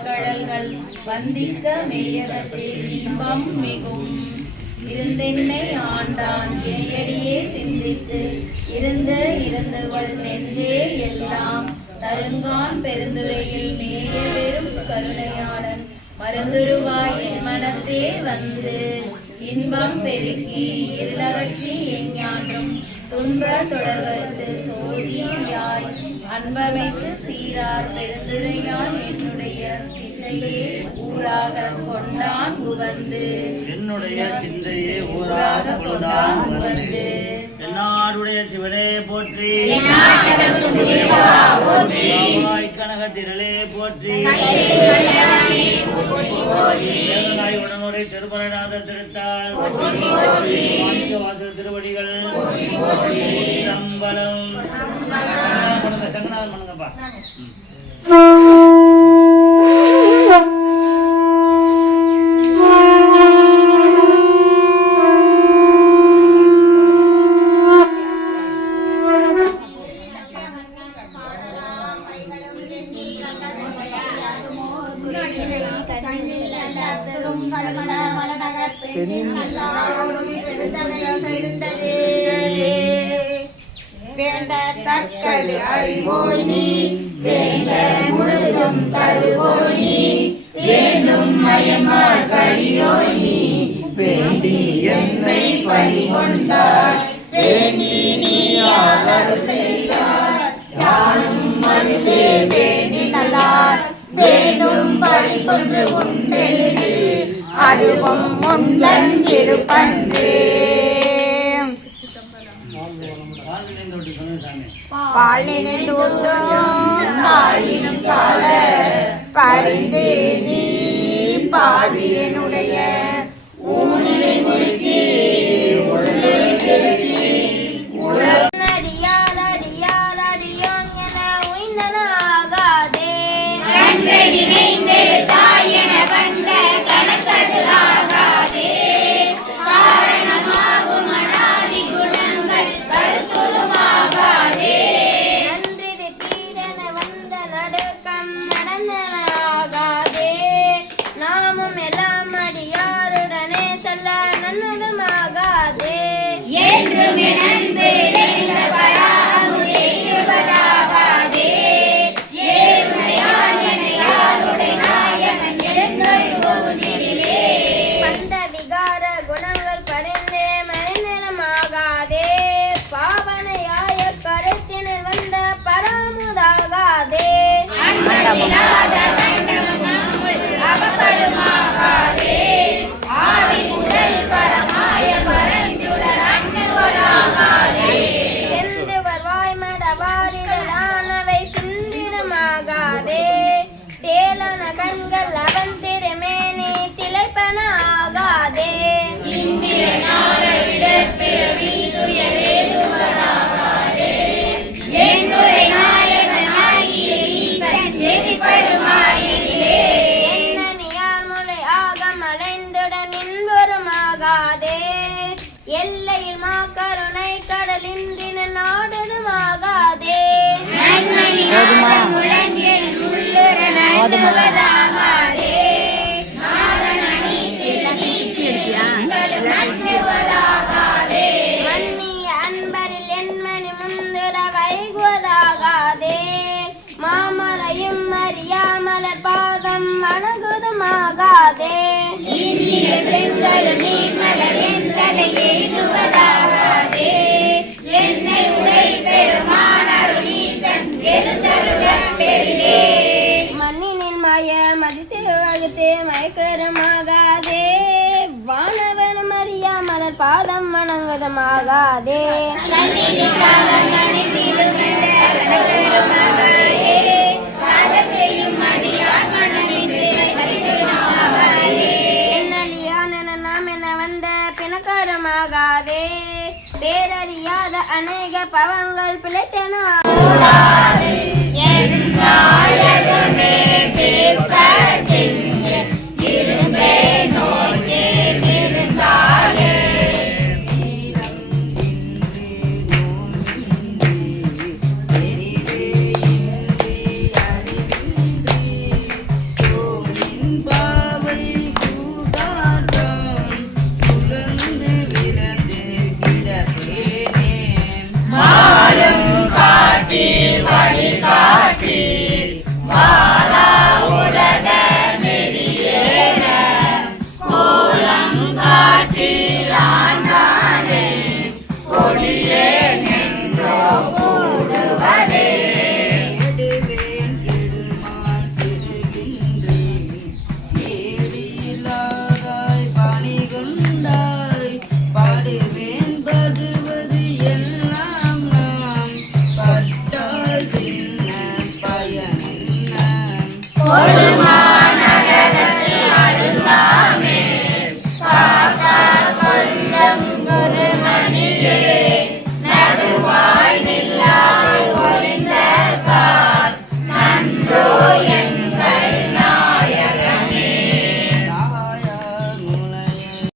கடல்கள் வந்திக்க மேயகத்தில் இன்பம் மிகும் இருந்தென்னை ஆண்டான் இணையடியே சிந்தித்து இருந்துகொள் நெஞ்சே எல்லாம் தருங்கான் பெருந்துரையில் மேய பெரும் கருணையாளன் மருந்துருவாய் என் மனத்தே வந்து இன்பம் பெருக்கி இருளகற்றி எஞ்ஞான்றும் துன்ப தொடர்வறுத்து சோதியாய் அன்பமைத்து சீரார் பெருந்துரையான் என்னுடைய சிந்தையே ஊராக கொண்டான் உவந்து என்னுடைய சிந்தையே ஊராக கொண்டான் உவந்து என்னாருடைய சிவனே போற்றி கனகத்திரளே போற்றி உடனுரை திருமலநாதர் திருத்தால் வாசல் திருவடிகள் அம்பலம் சங்கநாதன் பண்ணுங்கப்பா. வேண்டத்தக்கது அறிவோய் நீ வேண்ட முழுதும் தருவோய் நீ வேண்டும் மயமார் கடியோய் நீ வேண்டி என்னை பணிகொண்டார் வேண்டி நீ அருள் செய்தார் யானும் அறிவே வேண்டி நல்லார் வேண்டும் பரிசொன்று உண்டென்று அதுவும் உண்டன் திருப்பன்றே பால் நினைந்தோடும் சால பறிந்து நீ பாவியனுடைய ஊனிலை முறுக்கி உருளை திருத்தி எல்லையில் மாக்கருணை கடலின் நாடுதுமாகாதே அன்பரில் என்மணி முந்திர வைகுவதாகாதே மாமரையும் அறியாமலர் பாதம் வணங்குதுமாகாதே என்னை உடை பெருமானருளீசன் மண்ணினின் மய மதித்து மயக்கரமாகாதே வானவனும் அறியாமலர் பாதம் வணங்குதுமாகாதே